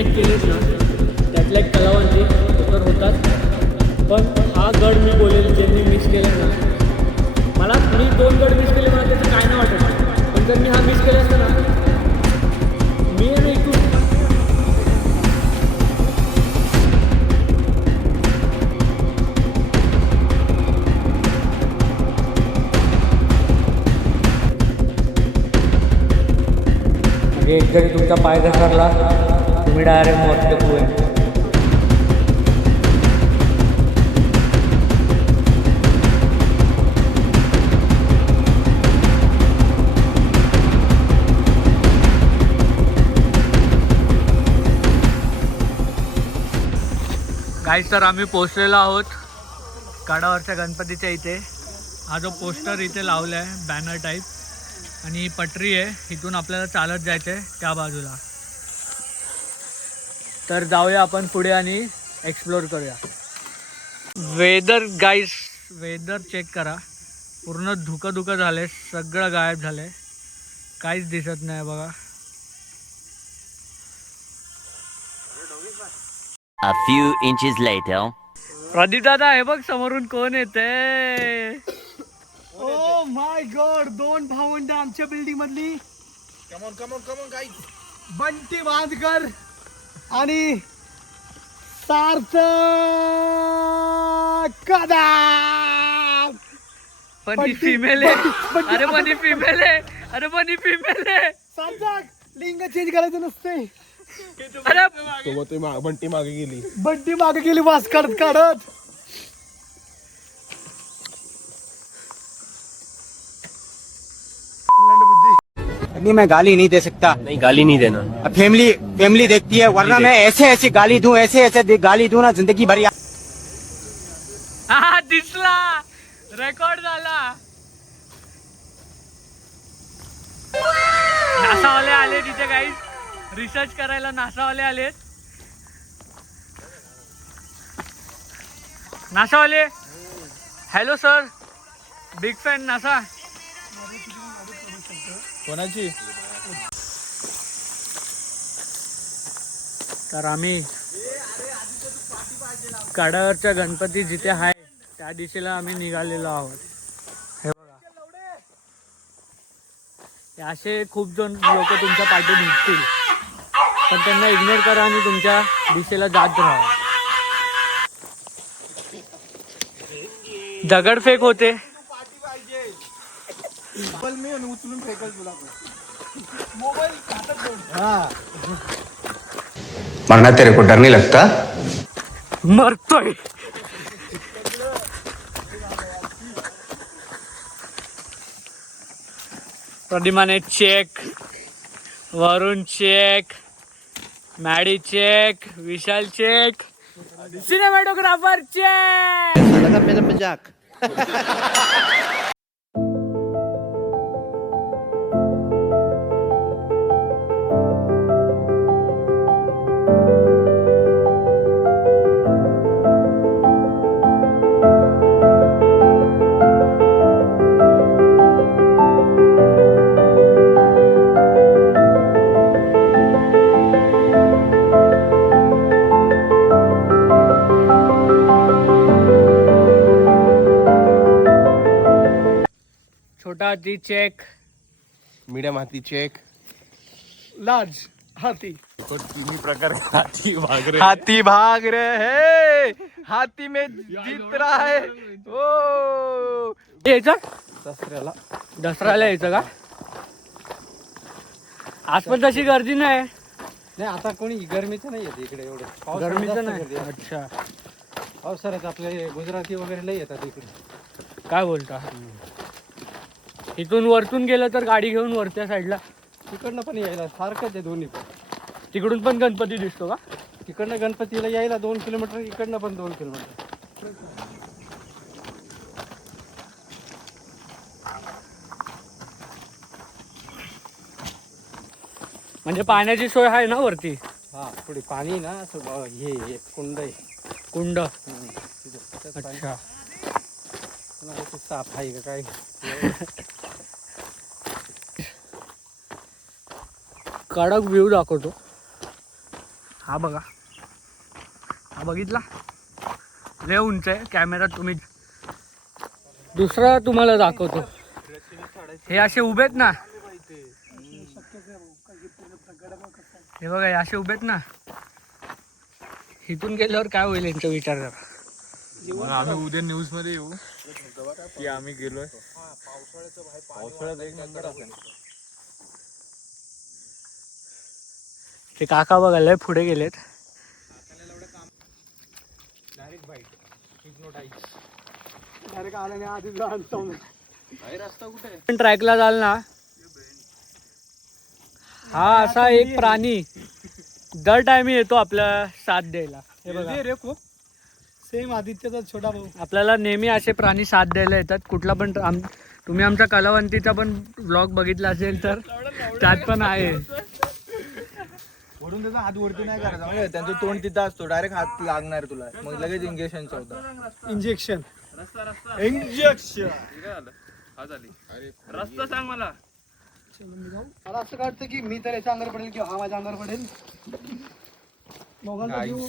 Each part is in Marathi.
ट्रेक केलेत ना त्यातल्या एक तलावांची तर होतात. पण हा गड मी बोलेल जे मी मिस केले ना, मला मी 2 गड मिस केले मला त्याचं काय नाही वाटत. पण जर मी हा मिस केला असता ना मी आणि इथून एक जरी तुमचा पाय घसरला तुम्ही डायरेक्ट मोठे कुवे. गाईस तर आम्ही पोहोचलेलो आहोत गडावरच्या गणपतीच्या इथे. हा जो पोस्टर इथे लावला आहे बॅनर टाईप आणि पटरी आहे, इथून आपल्याला चालत जायचं आहे त्या बाजूला. तर जाऊया आपण पुढे आणि एक्सप्लोर करूया. वेदर गाईस, वेदर चेक करा, पूर्ण धुकं झाले, सगळं गायब झालंय, काहीच दिसत नाही बघा. A few inches later. Pradeep दादा हे बघ समोरून कोण येते. ओ माय गॉड, 2 भावंड आमच्या बिल्डिंग मधली. Come on come on come on guys. Bunty Wadkar आणि सार्थक कदम. पण ही फीमेल आहे. अरे पण ही फीमेल आहे. अरे पण ही फीमेल आहे. सार्थक लिंग चेंज करायचं नसते. अरे बंटी मागे गेली. बंटी मागे गेली वास काढत काढत. नहीं मैं गाली नहीं दे सकता. नहीं गाली नहीं देना. अब फैमिली देखती है, वरना मैं ऐसे गाली दूं, ऐसे गाली दूं ना जिंदगी भर. हा दिसला, रेकॉर्ड झाला. नासावाले आले तिथे काही रिसर्च करायला. नासावाले आलेत. नासावाले hello sir, big fan NASA. कोणाची? तर आम्ही कडावरच्या गणपती जिथे आहे त्या दिशेला आम्ही निघालेलो आहोत. हे बघा, हे असे खूप जण लोक तुमच्या पाठी निघतील, पण त्यांना इग्नोर करा आणि तुमच्या दिशेला जात राहा. दगडफेक होते. उचलून फेकल तुला. मरना तेरे को डर नहीं लगता? मरतोय. प्रतिमाने चेक, वरुण चेक, मॅडी चेक, विशाल चेक, सिनेमॅटोग्राफर चेक. लगा मेरा मजाक. छोटा हाती चेक, मीडियम हाथी चेक, लार्ज हाती. तीन प्रकार के हाथी भाग रहे. हाथी भाग रहे हैं, हाथी में जीत रहा है. ओ यायचं दसऱ्याला दसऱ्याला यायचं का? आज पण तशी गर्दी नाही. नाही, आता कोणी गरमीचं नाही येते इकडे एवढं. गरमीचं नाही. अच्छा, पावसाळ्यात आपले गुजराती वगैरे लई येतात इकडे. काय बोलता? इथून वरतून गेलं तर गाडी घेऊन वरच्या साईडला तिकडनं पण यायला सारखंच आहे दोन्ही पण. तिकडून पण गणपती दिसतो का? तिकडनं गणपतीला यायला 2 किलोमीटर, इकडनं पण 2 किलोमीटर. म्हणजे पाण्याची सोय आहे ना वरती? हा, पुढे पाणी ना असं हे एक कुंड आहे. कुंड. तिथं पाणी. अच्छा. साफ आहे का काय? कडक व्ह्यू दाखवतो. हा बघा, हा बघितला, लय उंच आहे. कॅमेरा तुम्ही दुसरा तुम्हाला दाखवतो. हे असे उभेत ना, हे बघा हे असे उभेत ना, इथून गेल्यावर काय होईल यांचा विचार करा. आम्ही उद्या न्यूज मध्ये येऊ की आम्ही गेलोय. पावसाळ्यात एक नंबर असेल. ते काका बघा लय पुढे गेलेत. ट्रॅकला जाल ना, हा असा एक प्राणी दर टाइमी येतो आपल्या साथ द्यायला. हे बघा रे खूप सेम आदित्यचा छोटा भाऊ. आपल्याला नेहमी असे प्राणी साथ द्यायला येतात. कुठला पण तुम्ही आमच्या कलावंतीचा पण ब्लॉग बघितला असेल तर त्यात पण आहे. वरून त्याचा हात वरती नाही करायचा, त्यांचं तोंड तिथं असतो, डायरेक्ट हात लागणार तुला, मग लगेच इंजेक्शनचा होता. इंजेक्शन रस्ता सांग मला. मला असं वाटतं की मी तर याच्या अंगावर पडेल किंवा हा माझ्या अंगावर पडेल. दोघांचा जीव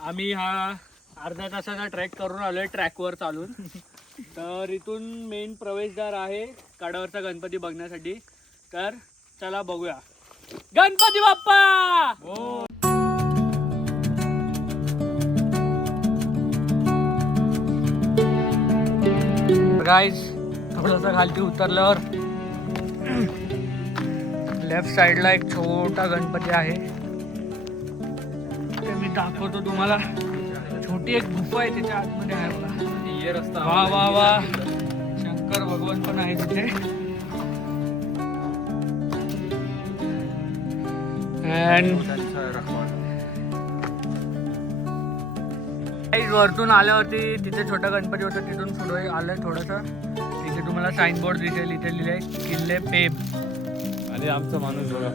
आम्ही हा अर्ध्या तासाचा ट्रॅक करून आलोय, ट्रॅकवर चालून. तर इथून मेन प्रवेशद्वार आहे कडावरचा गणपती बघण्यासाठी. तर चला बघूया. गणपती बाप्पा. गाइस थोडंसं खालती उतरल्यावर लेफ्ट साइडला एक छोटा गणपती आहे, ते मी दाखवतो तुम्हाला. छोटी एक गुफा आहे त्याच्या आतमध्ये आहे बघा. ये रस्ता वा वा वा, शंकर भगवान पण आहे तिथे. वरतून आल्यावरती तिथे छोटा गणपती होता, तिथून पुढे आलं थोडंसं, तिथे तुम्हाला साईनबोर्ड दिसेल, इथे लिहिले किल्ले पेब. आणि आमचा माणूस बघा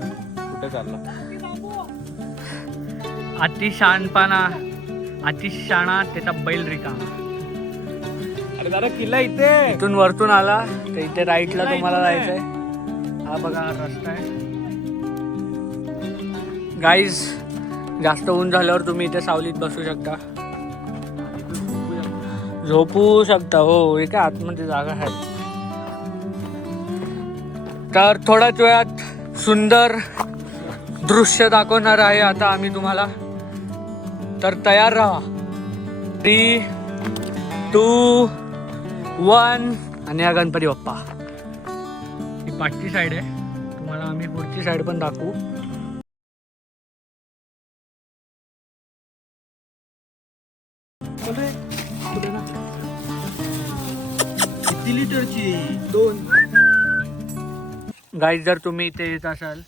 कुठे चालला. अतिशानपणा, अतिशाणा त्याचा बैल रिकामा. अरे दादा किल्ला इथे. इथून वरतून आला तर इथे राईटला तुम्हाला जायचंय. हा बघा हा रस्ता आहे. गाईज जास्त ऊन झाल्यावर तुम्ही इथे सावलीत बसू शकता, झोपू शकता. हो, हे काय आतमध्ये जागा आहे. तर थोड्याच वेळात सुंदर दृश्य दाखवणार आहे आता आम्ही तुम्हाला. तर तयार राहा. 3, 2, 1. आणि हा गणपती बाप्पा. ही पाठची साईड आहे, तुम्हाला आम्ही पुढची साईड पण दाखवू. किती लिटरची? 2. गाईज जर तुम्ही इथे येत असाल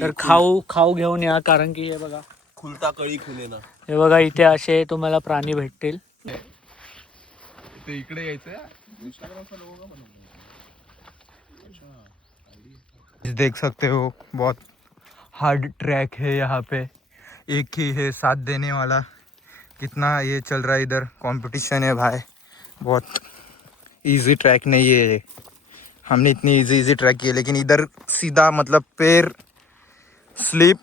तर खाऊ घेऊन या, कारण की हे बघा खुलता कळी खुले ना. हे बघा इथे असे तुम्हाला प्राणी भेटतील. ते इकडे यायचं. देख सकते हो बहुत हार्ड ट्रैक है यहाँ पे, एक ही है साथ देने वाला. कितना ये चल रहा है इधर, कंपटीशन है भाई. बहुत इजी ट्रैक नहीं है ये. हमने इतनी इजी ट्रैक किए, लेकिन इधर सीधा मतलब पैर स्लिप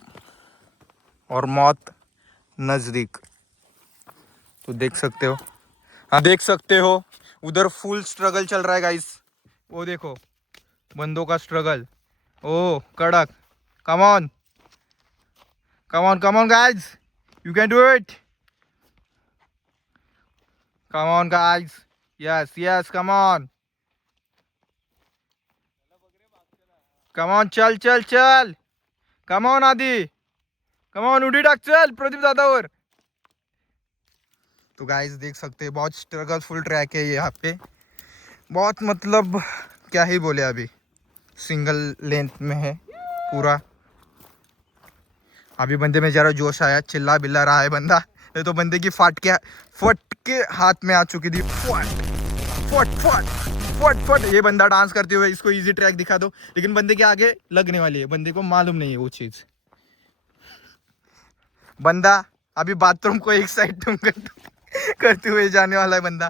और मौत नज़दीक. तो देख सकते हो, हाँ देख सकते हो उधर फुल स्ट्रगल चल रहा है गाइस. वो देखो बंदों का स्ट्रगल. ओ कड़क. Come on guys, you can do it. Come on guys, yes come on. Come on, चल. कम ऑन आदि, कम ऑन उडी टाक, चल प्रदीप दादावर. तो गाइस देख सकते हैं बहुत स्ट्रगलफुल ट्रैक है ये यहाँ पे. बहुत मतलब क्या ही बोले, अभी सिंगल लेंथ में है पूरा. अभी बंदे में जरा जोश आया, चिल्ला बिल्ला रहा है बंदा. ये तो बंदे की फट के हाथ में आ चुकी थी. फट. ये बंदा डांस करते हुए, इसको इजी ट्रैक दिखा दो, लेकिन बंदे के आगे लगने वाली है. बंदे को मालूम नहीं है वो चीज. बंदा अभी बाथरूम को एक साइड तुम कर दो. करते हुए जाने वाला है बंदा।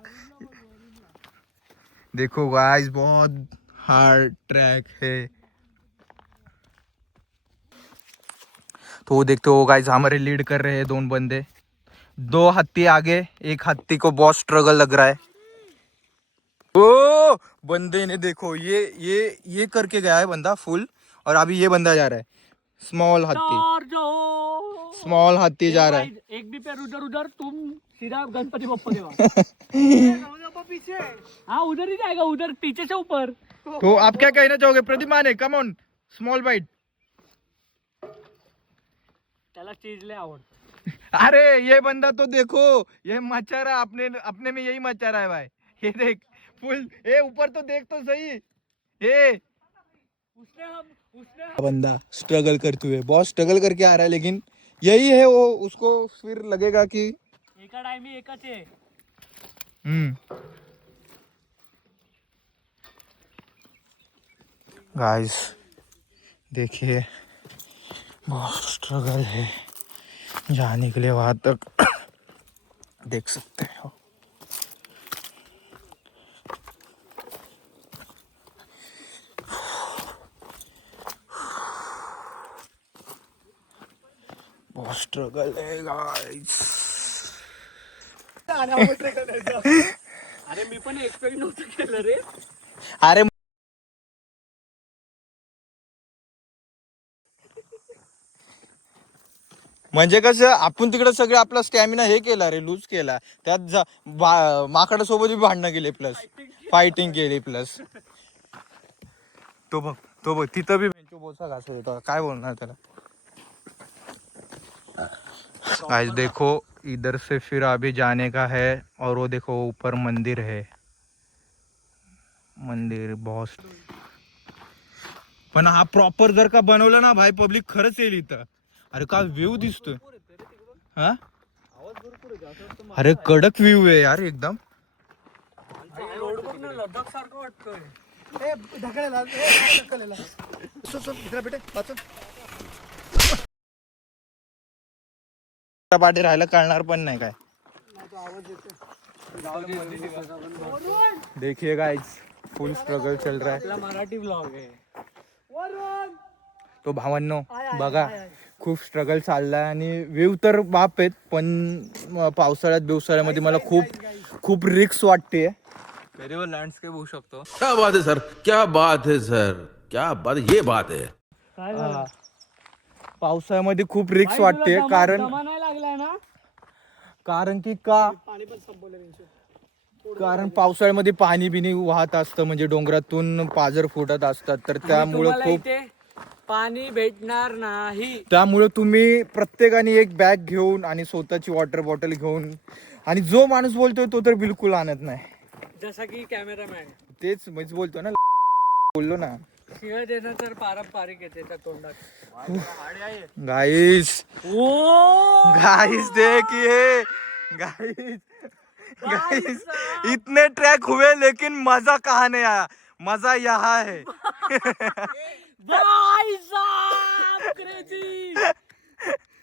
देखो गाइस बहुत हार्ड ट्रैक है। तो देखते हो गाइस हमारे लीड कर रहे हैं दोनों बंदे, 2 हत्ती आगे, 1 हत्ती को बहुत स्ट्रगल लग रहा है। ओ बंदे ने देखो ये करके गया है बंदा फुल, और अभी ये बंदा जा रहा है स्मॉल हत्ती। और जो स्मॉल हाथी जा रहा है। एक भी पैर उधर उधर, तुम सीधा गणपति बप्पा के पास। पीछे हाँ उधर ही जाएगा, उधर पीछे से ऊपर। तो आप क्या कहना चाहोगे Pradeep? Come on small bite. त्याला चीज ले आवड। अरे ये बंदा तो देखो, ये मचा रहा अपने अपने में, यही मचा रहा है भाई। ये देख फुल, ये ऊपर तो देख तो सही। ये बंदा स्ट्रगल करते हुए, बहुत स्ट्रगल करके आ रहा है, लेकिन यही है वो, उसको फिर लगेगा कि एका टाइमी एकच आहे। गाइस देखिए बहुत स्ट्रगल है जाने के लिए वहां तक, देख सकते हो। बहुत स्ट्रगल है गाइस। अरे मी पण एक्सपेक्ट नव्हतं केलं रे। अरे म्हणजे कसं आपण तिकडे सगळं आपला स्टॅमिना हे केला रे, लूज केला, त्यात माकडासोबत बी भांडणं केले, प्लस फायटिंग केली, प्लस तो बघ तिथं बी बोसा घासत होता, काय बोलणार त्याला। गाइस देखो इधर से फिर अभी जाने का है, और वो देखो ऊपर मंदिर है, मंदिर बहुत। पण हा प्रॉपर जर का बनवला ना भाई, पब्लिक खरंच येईल इथं। अरे काय व्ह्यू दिसतोय हा, अरे कडक व्ह्यू आहे यार एकदम। रोड बघ ना, लडाख सारखं वाटतोय। ए ढकलेला ढकलेला इकडे बेटे वाचून पाठी राहायला कळणार पण नाही काय। देखिए गाइस फुल स्ट्रगल चल रहा है। आपला मराठी ब्लॉग आहे। तो भावांनो बघा खूप स्ट्रगल चाललाय, आणि व्ह्यू तर बाप आहेत, पण पावसाळ्यात बिवसाळ्यामध्ये मला खूप रिस्क वाटते। वेरीवर लँडस्केप होऊ शकतो। क्या बात है सर, क्या बात है सर, क्या बात, ये बात है। काय झालं? पावसाळ्यामध्ये खूप रिस्क भाई, वाटते, तुला दमा नाही लागलाय ना? कारण की का, कारण पावसाळ्यामध्ये पाणी बिनी वाहत असतं, म्हणजे डोंगरातून पाझर फुटत असतात, तर त्यामुळे तुम्हाला खूप, इथे पाणी भेटणार नाही। त्यामुळे तुम्ही प्रत्येकाने एक बॅग घेऊन आणि स्वतःची वॉटर बॉटल घेऊन, आणि जो माणूस बोलतोय तो तर बिलकुल आणत नाही, जसा की कॅमेरामॅन तेच मीच बोलतो ना, बोललो ना। शिवाय देणं तर पारंपरिक आहे त्याच्या तोंडात। गाइस देखिए गाइस इतने ट्रैक हुए लेकिन मजा कहाँ नहीं आया, मजा यहाँ है। भाई साहब क्रेजी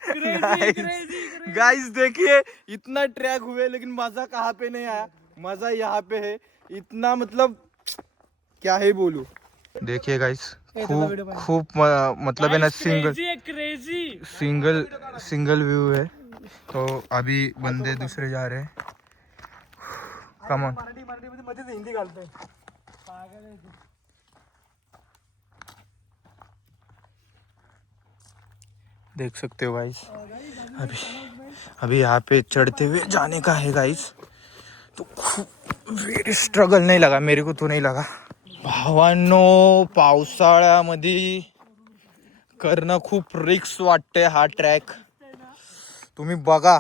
क्रेजी क्रेजी। गाइस देखिए इतना ट्रैक हुए लेकिन मजा कहाँ पे नहीं आया, मजा यहाँ पे है, इतना मतलब क्या ही बोलूं। देखिए गाइस खूप मतलब है ना, सिंगल व्यू है। तो अभी बंदे दूसरे जा रहे हैं, कम ऑन। मराठी मध्येच हिंदी घालतोय। देख सकते हो गाइस, अभी यहाँ पे चढ़ते हुए जाने का है गाइस। तो खूप स्ट्रगल नहीं लगा मेरे को, तो नहीं लगा भावांनो। पावसाळ्यामध्ये करणं खूप रिस्क वाटते हा ट्रॅक। तुम्ही बघा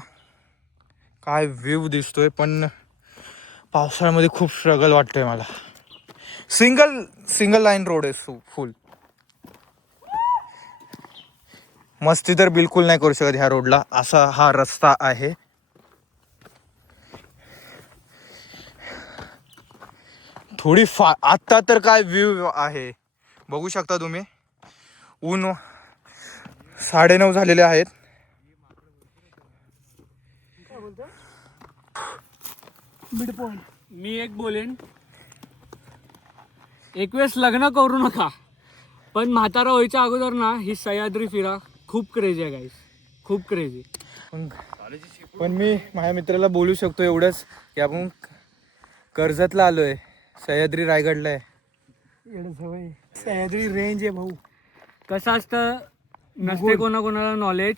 काय व्ह्यू दिसतोय, पण पावसाळ्यामध्ये खूप स्ट्रगल वाटतंय मला। सिंगल लाईन रोड आहे फुल, मस्ती तर बिलकुल नाही करू शकत ह्या रोडला, असा हा रस्ता आहे। थोडी आता तर काय व्ह्यू आहे बघू शकता तुम्ही, ऊन 9:30 झालेले आहेत। Mid point. मी एक बोलेन, एक वेळेस लग्न करू नका, पण म्हातारा व्हायच्या अगोदर ना ही सह्याद्री फिरा. खूप क्रेझी आहे गाईस, खूप क्रेझी. पण मी माझ्या मित्राला बोलू शकतो एवढंच की आपण कर्जतला आलोय, सह्याद्री रायगडला आहे. सह्याद्री रेंज आहे भाऊ. कसं असतं नसते कोणाकोणाला नॉलेज,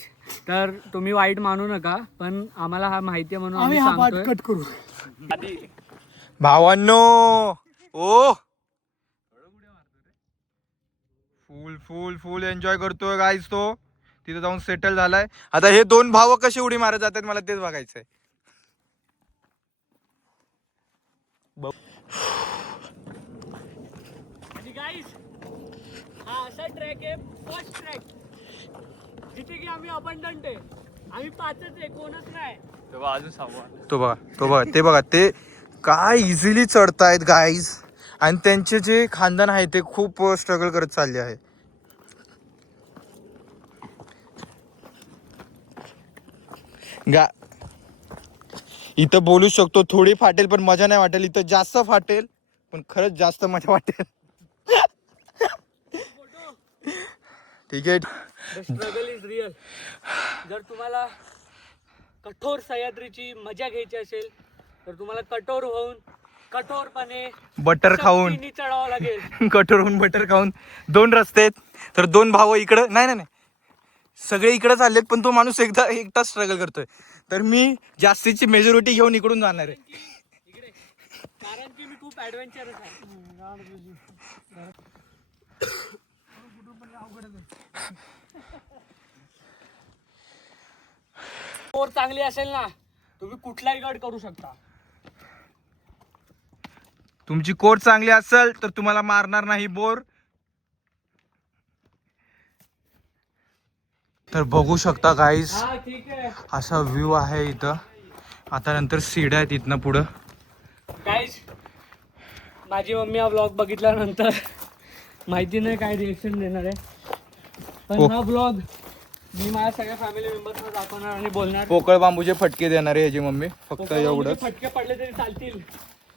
तर तुम्ही वाईट मानू नका, पण आम्हाला हा माहिती आहे म्हणून आम्ही आम्ही हा पार्ट सांगतोय. कट करू. भावांनो ओ फुल फुल फुल एन्जॉय करतोय गाईज. तो तिथे जाऊन सेटल झालाय. आता हे दोन भाव कशी उडी मारत जातात मला तेच बघायचंय. आणि गाईस हा असा ट्रॅक आहे, फर्स्ट ट्रॅक जिथे की आम्ही अबंडंट आहे. आम्ही पाचच आहे, कोणच नाही. तेव्हा अजून सहावा. तो बघा ते बघा ते काय इझिली चढतायत गाईज. आणि त्यांचे जे खानदान आहे ते खूप स्ट्रगल करत चालले आहे. इथं बोलू शकतो थोडी फाटेल पण मजा नाही वाटेल. इथं जास्त फाटेल पण खरंच जास्त मजा वाटेल. ठीक आहे. Struggle is real. जर तुम्हाला कठोर सह्याद्रीची मजा घ्यायची असेल तर तुम्हाला कठोर होऊन कठोरपणे बटर खाऊन सक्तीने चढावं लागेल. कठोर होऊन बटर खाऊन. दोन रस्ते आहेत, तर दोन भाव इकडं नाही सगळे इकडे चाललेत, पण तो माणूस एकटा स्ट्रगल करतोय. तर मी जास्तीची मेजॉरिटी घेऊन इकडून जाणार आहे. इकडे कारण की मी खूप ऍडव्हेंचरस आहे. स्कोर चांगली असेल ना, तुम्ही कुठलाही गड करू शकता. तुमची कोर चांगली असेल तर तुम्हाला मारणार नाही बोर. तर बघू शकता गाईज, हा ठीक आहे असा व्ह्यू आहे इथं. आता नंतर सीड्या आहेत इथनं पुढं. गाईज, माझी मम्मी हा ब्लॉग बघितल्यानंतर माहिती नाही काय रिएक्शन देणार आहे, पण हा ब्लॉग मी माझ्या सगळ्या फॅमिली मेंबर्सना दाखवणार आणि बोलणार. पोकळ बांबूचे फटके देणार आहे याची मम्मी, फक्त कोकणामध्ये एवढंच. फटके पडले तरी चालतील,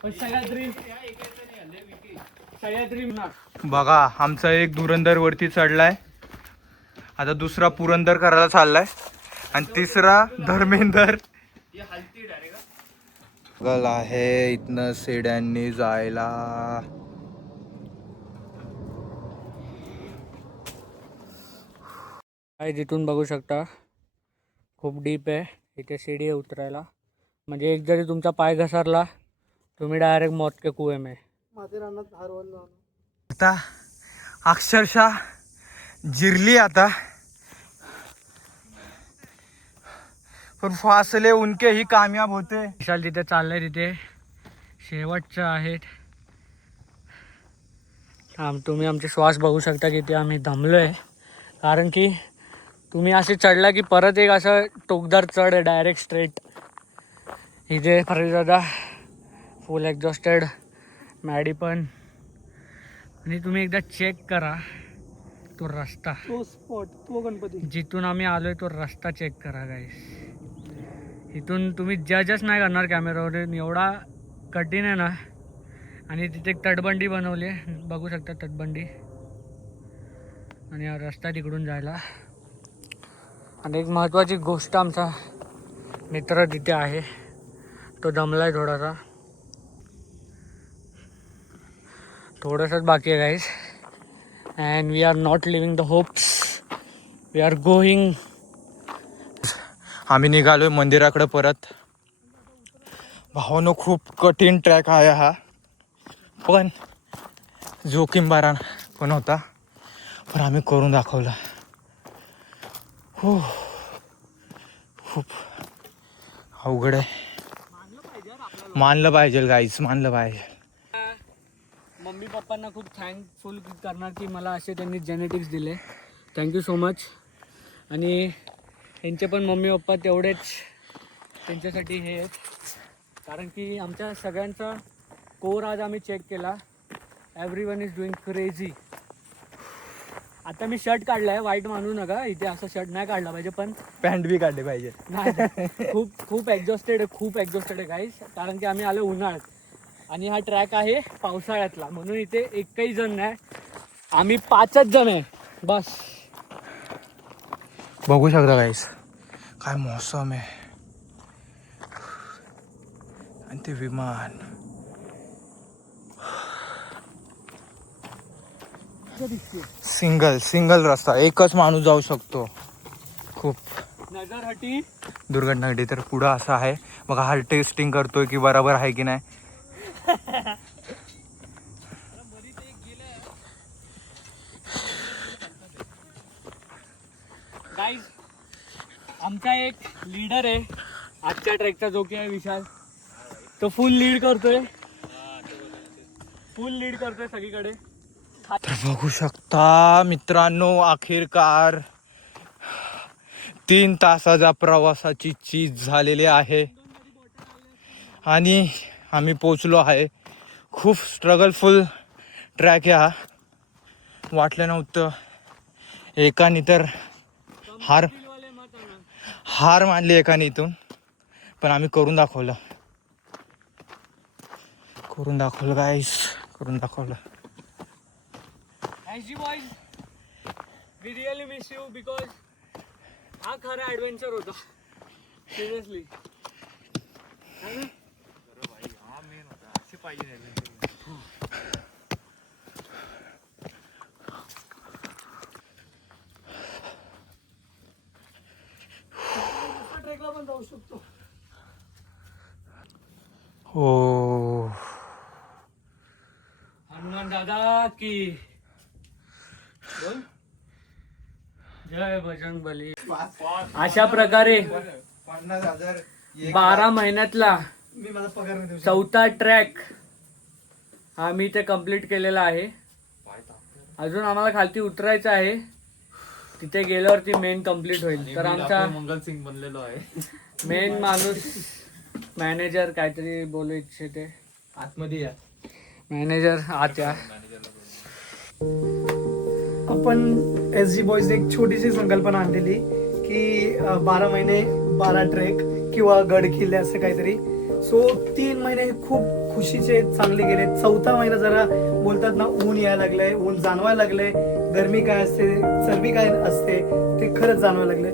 पण सह्याद्री बघा आमचा एक धुरंधर वरती चढलाय, आता दुसरा पुरंदर करायला चाललाय आणि तिसरा धर्मेंदर गल आहे इथनं सीड्यांनी जायला. काय जिथून बघू शकता खूप डीप आहे. इथे सीडी आहे उतरायला, म्हणजे एक जरी तुमचा पाय घसरला तुम्ही डायरेक्ट मौत के कुएं में. आता अक्षरशः जिरली आता, पण फासले उनके ही कामयाब होते. विशाल तिथे चाललंय, तिथे शेवटचं आहेत. तुम्ही आमचे श्वास बघू शकता की ते आम्ही दमलोय, कारण की तुम्ही असे चढला की परत एक असं टोकदार चढ आहे डायरेक्ट स्ट्रेट. इथे फरीदादा फुल एक्झॉस्टेड, मॅडी पण. आणि तुम्ही एकदा चेक करा तो रस्ता, तो स्पॉट, तो गणपती जिथून आम्ही आलोय तो रस्ता चेक करा गाईस. इथून तुम्ही जजच नाही करणार कॅमेरावर, एवढा कठीण आहे ना. आणि तिथे एक तटबंदी बनवली आहे, बघू शकता तटबंदी, आणि हा रस्ता तिकडून जायला. आणि एक महत्त्वाची गोष्ट, आमचा मित्र तिथे आहे, तो दमलाय थोडासा, थोडंसंच बाकी आहे guys. And we are not living the hopes, we are going. आम्ही निघालोय मंदिराकडे परत. भावानो खूप कठीण ट्रॅक आहे हा, पण जोखीम बारा पण होता, पण आम्ही करून दाखवला. हो खूप अवघड आहे. मानलं पाहिजे गाईस, मानलं पाहिजे. मम्मी पप्पांना खूप थँकफुल करणार की मला असे त्यांनी जेनेटिक्स दिले. Thank you so much. आणि त्यांचे पण मम्मी पप्पा तेवढेच त्यांच्यासाठी हे आहेत, कारण की आमच्या सगळ्यांचा कोर आज आम्ही चेक केला. Every one is doing crazy. आता मी शर्ट काढलाय, वाईट मानू नका, इथे असं शर्ट नाही काढला पाहिजे, पण पॅन्ट बी काढले पाहिजे. नाही खूप एक्झॉस्टेड आहे गाईस, कारण की आम्ही आलो उन्हाळ्यात आणि हा ट्रॅक आहे पावसाळ्यातला, म्हणून इथे एकही जण नाही, आम्ही 5च जण आहे बस. बघू शकता गाईस काय मौसम आहे आणि ते विमान. सिंगल रस्ता, एकच माणूस जाऊ शकतो. खूप नजर हटी दुर्घटना घडली. तर पुढं असं आहे बघा, हा टेस्टिंग करतोय की बरोबर आहे की नाही. गाईज आमचा एक लीडर आहे आजच्या ट्रेकचा, जो की आहे विशाल. तो फुल लीड करतोय सगळीकडे. तर बघू शकता मित्रांनो, अखेरकार 3 तासाच्या प्रवासाची चीज झालेली आहे आणि आम्ही पोचलो आहे. खूप स्ट्रगलफुल ट्रॅक आहे हा. वाटलं नव्हतं. एकाने तर हार मानली एकाने इथून, पण आम्ही करून दाखवलं गाईस, करून दाखवलं. As you boys, we really miss you because हा खरा ॲडव्हेंचर होता सिरियसली. ट्रेकला पण जाऊ शकतो. हो, हनुमान दादा की बोल, जय बजरंग बली. अशा प्रकारे 12 महिन्यातला मी मला पगार नाही देऊ शकत. 4था ट्रॅक हा मी ते कंप्लीट केलेला आहे. अजून आम्हाला खालती उतरायचं आहे, तिथे गेल्यावरती मेन कंप्लीट होईल. तर आमचा मंगल सिंग बनलेलो आहे. मेन माणूस मॅनेजर काहीतरी बोलू इच्छिते. आतमध्ये या. मॅनेजर आत या. आपण SG बॉईज एक छोटीशी संकल्पना आणलेली की 12 महिने 12 ट्रेक किंवा गड किल्ले असं काहीतरी. सो 3 महिने खूप खुशीचे चांगले गेले. 4था महिना जरा बोलतात ना, ऊन यायला लागलंय, ऊन जाणवायला लागलंय, गरमी काय असते, चरबी काय असते ते खरंच जाणवायला लागलंय.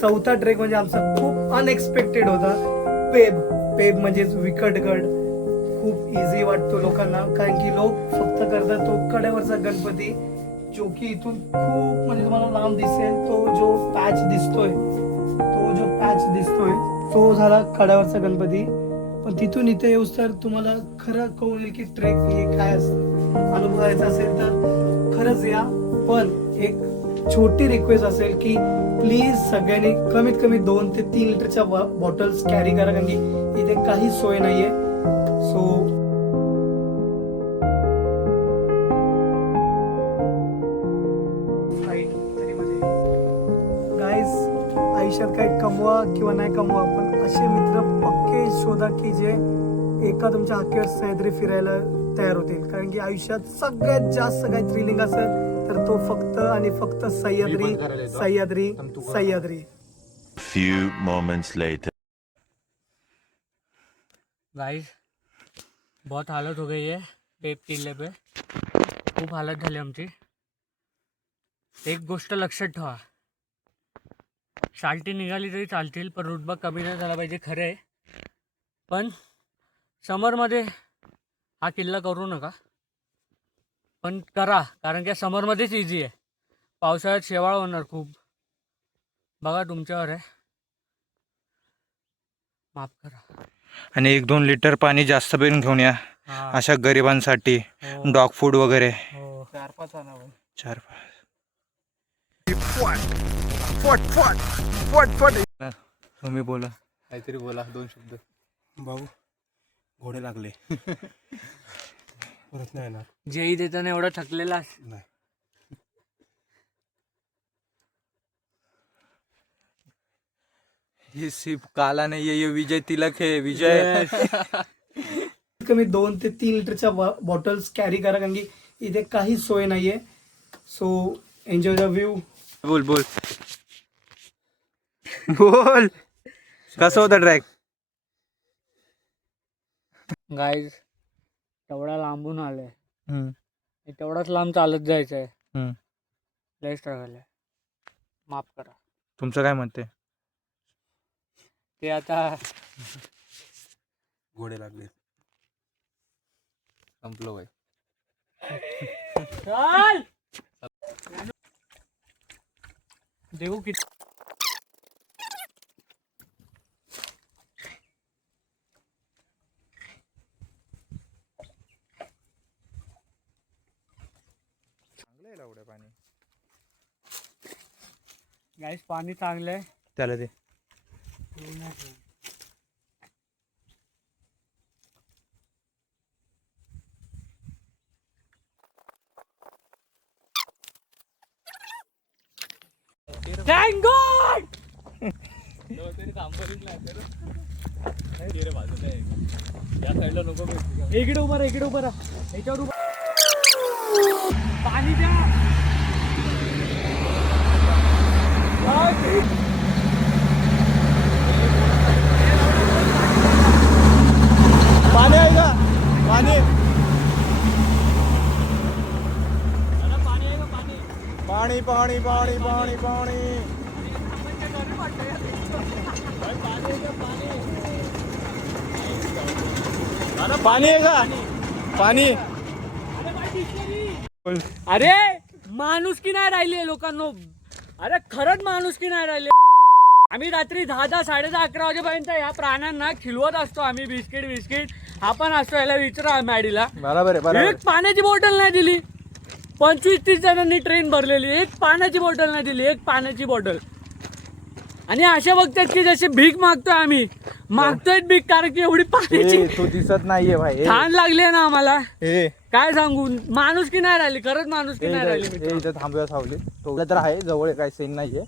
4था ट्रेक म्हणजे आमचा खूप अनएक्सपेक्टेड होता. पेब म्हणजेच विकटगड खूप इझी वाटतो लोकांना, कारण की लोक फक्त करतात तो कड्यावरचा गणपती, जो की इथून खूप म्हणजे तुम्हाला लांब दिसेल. तो जो पॅच दिसतोय तो झाला कड्यावरचा गणपती. पण तिथून इथे येऊस तर तुम्हाला खरं कळून येईल की ट्रेक हे काय असतं. अनुभवायचं असेल तर खरंच या. पण एक छोटी रिक्वेस्ट असेल की प्लीज सगळ्यांनी कमीत कमी 2 ते 3 लिटरच्या बॉटल्स कॅरी करा, कारण की इथे काही सोय नाहीये. सो गाईज, आयुष्यात काही कमवा किंवा नाही कमवा, पण असे मित्र पक्के शोधा की जे एका तुमच्या हाकेवर सह्याद्री फिरायला तयार होतील. कारण की आयुष्यात सगळ्यात जास्त काही थ्रिलिंग असेल तर तो फक्त आणि फक्त Sahyadri. Few moments later. Guys बहुत हालत हो गई है पेप किल्ले पे, खूप हालत झाली आमची. एक गोष्ट लक्षात ठेवा, शाल्टी निघाली तरी चालतील, पण रुटबा कमी नाही झाला पाहिजे खरं आहे. पण समरमध्ये हा किल्ला करू नका, पण करा, कारण की समरमध्येच इझी आहे. पावसाळ्यात शेवाळ होणार खूप, बघा तुमच्यावर आहे, माफ करा. आणि 1-2 लिटर पाणी जास्त पण घेऊन या, अशा गरिबांसाठी डॉग फूड वगैरे. 4-5 आणावं. 4-5. तुम्ही बोला. काहीतरी बोला, 2 शब्द. भाऊ घोडे लागले. परत नाही येणार. जेई देताना एवढा थकलेला नाही. ये सिर्फ काला नहीं है, ये विजय तिलक है. विजय. कमी 2 ते 3 लिटरच्या बॉटल्स कॅरी करा, कारण की इथे काही सोय नाहीये. So enjoy the view. बोल बोल बोल कसं होतं ट्रॅक? गाईज तेवढा लांबून आलोय, तेवढाच लांब चालत जायचंय. लय स्ट्रगल आहे, माफ करा. तुमचं काय मत आहे? ते आता घोडे लागले. संपलो भाई. चल देऊ किती पाणी गाईस, पाणी चांगलं आहे. त्याला ते थँक गॉड. इकडे उभा राहा, इकडे उभा राहा, याच्यावर उभा. पाणी द्या. पाणी आहे का? पाणी पाणी पाणी पाणी पाणी पाणी पाणी आहे का? पाणी अरे माणुसकी नाही राहिली लोकांनो. अरे खरंच माणुसकी नाही राहिली. आम्ही रात्री 10 साडे 10 11 वाजेपर्यंत या प्राण्यांना खिलवत असतो. आम्ही बिस्किट हा पण असतो. याला विचारा मॅडीला. बरोबर आहे. एक पाण्याची बॉटल नाही दिली. 25-30 जणांनी ट्रेन भरलेली, एक पाण्याची बॉटल नाही दिली, एक पाण्याची बॉटल. आणि अशा बघतात की जसे भीक मागतोय आम्ही. मागतोय भीक कारण की एवढी पाण्याची तो दिसत नाहीये भाई. छान लागली ना आम्हाला. हे काय सांगू, माणुसकी नाही राहिली. खरंच माणुसकी नाही राहिली. इथं थांबूया सावली. तो तर आहे जवळ, काही सीन नाहीये.